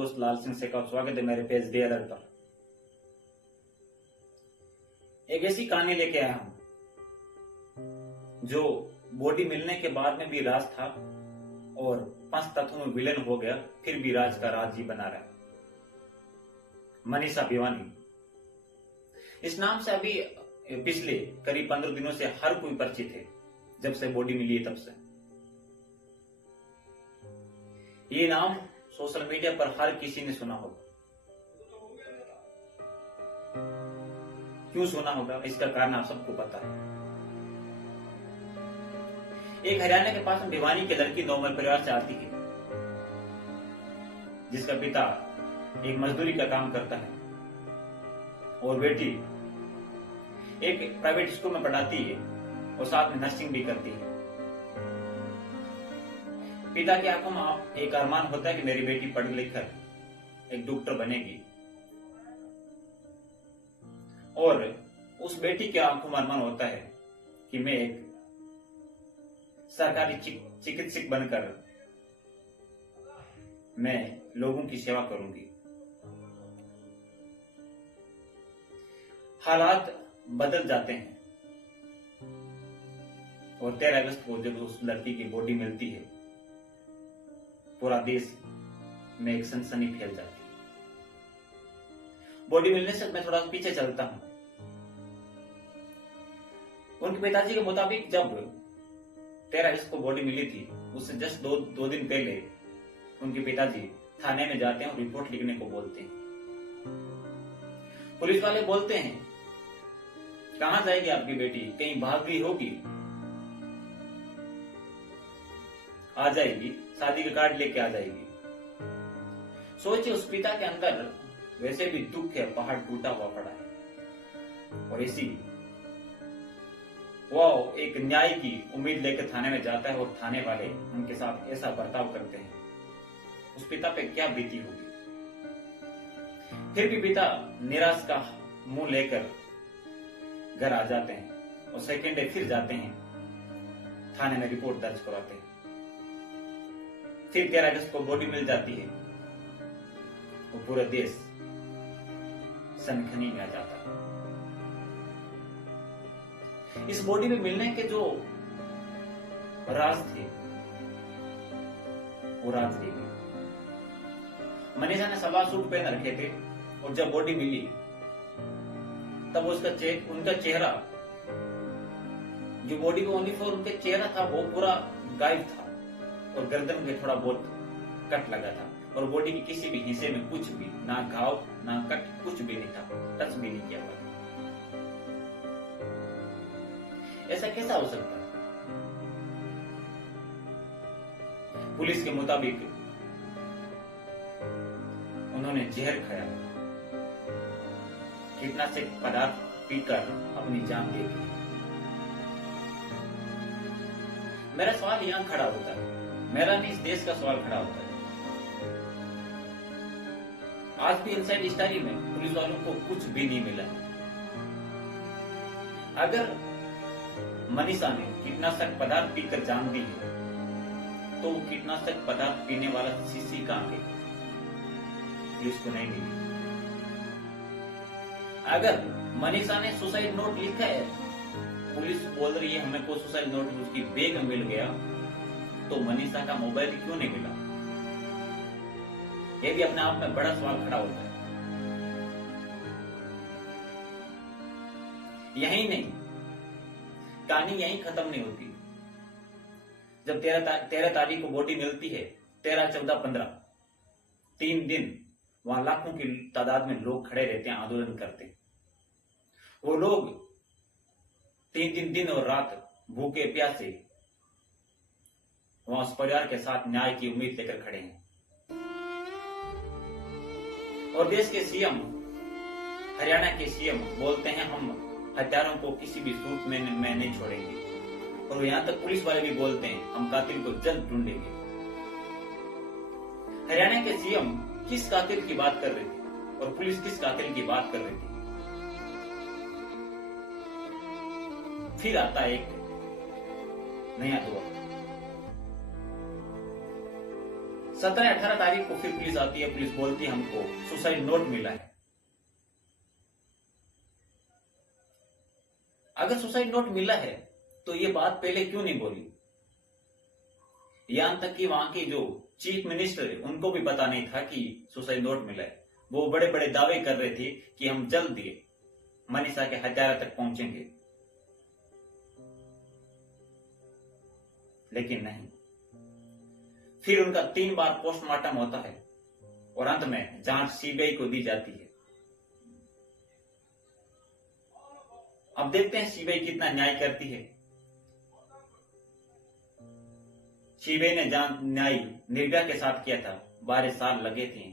दोस्त लाल सिंह से का स्वागत है मेरे पेज डे अलर्ट पर। एक ऐसी कहानी लेके आया हूं जो बॉडी मिलने के बाद में भी राज था और 5 तत्वों में विलन हो गया, फिर भी राज का राज ही बना रहा। मनीषा भिवानी, इस नाम से अभी पिछले करीब 15 दिनों से हर कोई परिचित है, जब से बॉडी मिली है तब से। ये नाम सोशल मीडिया पर हर किसी ने सुना होगा। क्यों सुना होगा, इसका कारण आप सबको पता है। एक हरियाणा के पास में भिवानी की लड़की नॉर्मल परिवार से आती है, जिसका पिता एक मजदूरी का काम करता है और बेटी एक प्राइवेट स्कूल में पढ़ाती है और साथ में नर्सिंग भी करती है। पिता की आंखों में एक अरमान होता है कि मेरी बेटी पढ़ लिख कर एक डॉक्टर बनेगी, और उस बेटी के आंखों में अरमान होता है कि मैं एक सरकारी चिकित्सक बनकर मैं लोगों की सेवा करूंगी। हालात बदल जाते हैं और 13 अगस्त को जब उस लड़की की बॉडी मिलती है, पूरा देश में एक सनसनी फैल जाती है। बॉडी मिलने से मैं थोड़ा पीछे चलता हूं। उनके पिताजी के मुताबिक जब 13 अगस्त को बॉडी मिली थी, उससे जस्ट दो दिन पहले उनके पिताजी थाने में जाते हैं और रिपोर्ट लिखने को बोलते हैं। पुलिस वाले बोलते हैं, कहां जाएगी आपकी बेटी, कहीं भाग गई होगी, आ जाएगी, शादी का कार्ड लेके आ जाएगी। सोचिए, उस पिता के अंदर वैसे भी दुख है, पहाड़ टूटा हुआ पड़ा है, और इसी वो एक न्याय की उम्मीद लेकर थाने में जाता है और थाने वाले उनके साथ ऐसा बर्ताव करते हैं। उस पिता पे क्या बीती होगी। फिर भी पिता निराश का मुंह लेकर घर आ जाते हैं और सेकेंड डे फिर जाते हैं थाने में, रिपोर्ट दर्ज कराते हैं। फिर 13 अगस्त को बॉडी मिल जाती है और पूरा देश सनसनी में आ जाता है। इस बॉडी में मिलने के जो राज थे वो राज ले गए। मनीषा ने सलवार सूट पहन रखे थे और जब बॉडी मिली तब उनका चेहरा, जो बॉडी को ओनली फॉर उनके चेहरा था, वो पूरा गायब था और गर्दन में थोड़ा बहुत कट लगा था और बॉडी के किसी भी हिस्से में कुछ भी, ना घाव ना कट, कुछ भी नहीं था, टच भी नहीं किया हुआ। ऐसा कैसा हो सकता है? पुलिस के मुताबिक उन्होंने जहर खाया, कीटनाशक पदार्थ पीकर अपनी जान दे दी। मेरा सवाल यहां खड़ा होता है, मेरा नहीं, इस देश का सवाल खड़ा होता है। आज भी इनसाइड स्टोरी में पुलिस वालों को कुछ भी नहीं मिला। अगर मनीषा ने कीटनाशक पदार्थ पीकर जान दी है, तो वो कीटनाशक पदार्थ पीने वाला शीशी कहां गई, पुलिस को नहीं मिली। अगर मनीषा ने सुसाइड नोट लिखा है, पुलिस बोल रही है हमें को सुसाइड नोट उसकी बैग में मिल गया, तो मनीषा का मोबाइल क्यों नहीं मिला? यह भी अपने आप में बड़ा सवाल खड़ा होता है। यही नहीं, कहानी यहीं खत्म नहीं होती। जब 13 तारीख को बॉडी मिलती है, 13, 14, 15, 3 दिन वहां लाखों की तादाद में लोग खड़े रहते हैं, आंदोलन करते हैं। वो लोग 3 दिन दिन और रात भूखे प्यासे वहां उस परिवार के साथ न्याय की उम्मीद लेकर खड़े हैं। और देश के सीएम, हरियाणा के सीएम बोलते हैं हम हत्यारों को किसी भी सूरत में नहीं छोड़ेंगे, और यहां तक पुलिस वाले भी बोलते हैं हम कातिल को जल्द ढूंढेंगे। हरियाणा के सीएम किस कातिल की बात कर रहे थे और पुलिस किस कातिल की बात कर रही थी? फिर आता एक नया दौर, 17-18 तारीख को फिर पुलिस आती है, पुलिस बोलती है हमको सुसाइड नोट मिला है। अगर सुसाइड नोट मिला है तो ये बात पहले क्यों नहीं बोली? यहां तक कि वहां के जो चीफ मिनिस्टर है उनको भी पता नहीं था कि सुसाइड नोट मिला है। वो बड़े बड़े दावे कर रहे थे कि हम जल्द ही मनीषा के हत्यारा तक पहुंचेंगे, लेकिन नहीं। फिर उनका 3 बार पोस्टमार्टम होता है और अंत में जांच सीबीआई को दी जाती है। अब देखते हैं सीबीआई कितना न्याय करती है। सीबीआई ने न्याय निर्भया के साथ किया था, 12 साल लगे थे।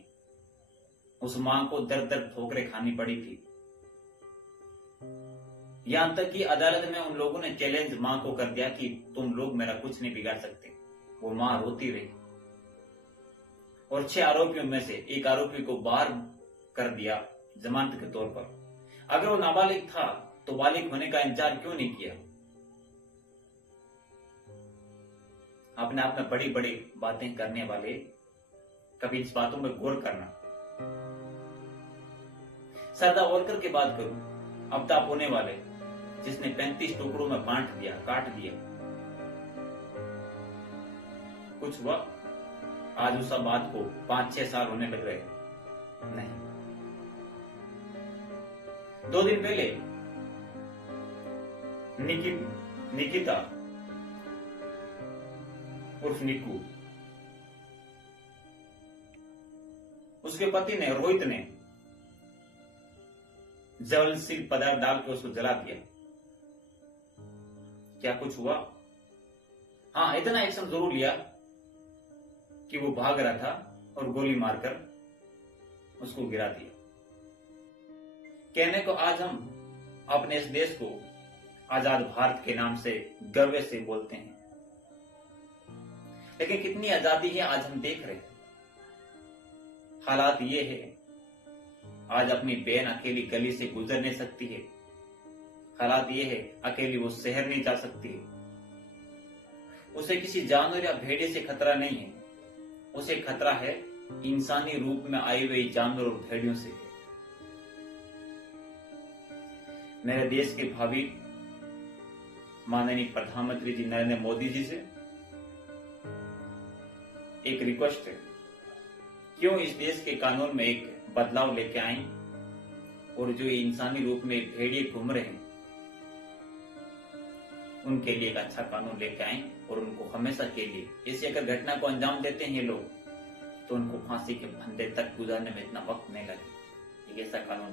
उस मां को दर दर ठोकरें खानी पड़ी थी। यहां तक कि अदालत में उन लोगों ने चैलेंज मां को कर दिया कि तुम लोग मेरा कुछ नहीं बिगाड़ सकते। वो मां रोती रही और 6 आरोपियों में से एक आरोपी को बाहर कर दिया जमानत के तौर पर। अगर वो नाबालिग था तो बालिग होने का इंतजार क्यों नहीं किया? अपने आप में बड़ी बड़ी बातें करने वाले कभी इस बातों में गौर करना। सरदार वोलकर की बात करूं, अवताप होने वाले जिसने 35 टुकड़ों में बांट दिया, काट दिया, कुछ हुआ? आज उस बात को 5-6 साल होने लग रहे। नहीं। 2 दिन पहले निकिता उर्फ निक्कू, उसके पति ने, रोहित ने ज्वलनशील पदार्थ डाल के उसको जला दिया। क्या कुछ हुआ? हाँ, इतना एक्शन जरूर लिया कि वो भाग रहा था और गोली मारकर उसको गिरा दिया। कहने को आज हम अपने इस देश को आजाद भारत के नाम से गर्व से बोलते हैं, लेकिन कितनी आजादी है आज हम देख रहे हैं। हालात ये है, आज अपनी बहन अकेली गली से गुजर नहीं सकती है। हालात ये है, अकेली वो शहर नहीं जा सकती है। उसे किसी जानवर या भेड़िए से खतरा नहीं है, उसे खतरा है इंसानी रूप में आई हुई जानवर और भेड़ियों से। मेरे देश के भावी माननीय प्रधानमंत्री जी नरेंद्र मोदी जी से एक रिक्वेस्ट है, क्यों इस देश के कानून में एक बदलाव लेके आए और जो इंसानी रूप में भेड़िए घूम रहे हैं उनके लिए एक अच्छा कानून लेके आए और उनको हमेशा के लिए, ऐसी अगर घटना को अंजाम देते हैं ये लोग तो उनको फांसी के फंदे तक गुजारने में इतना वक्त नहीं लगे। एक ऐसा कानून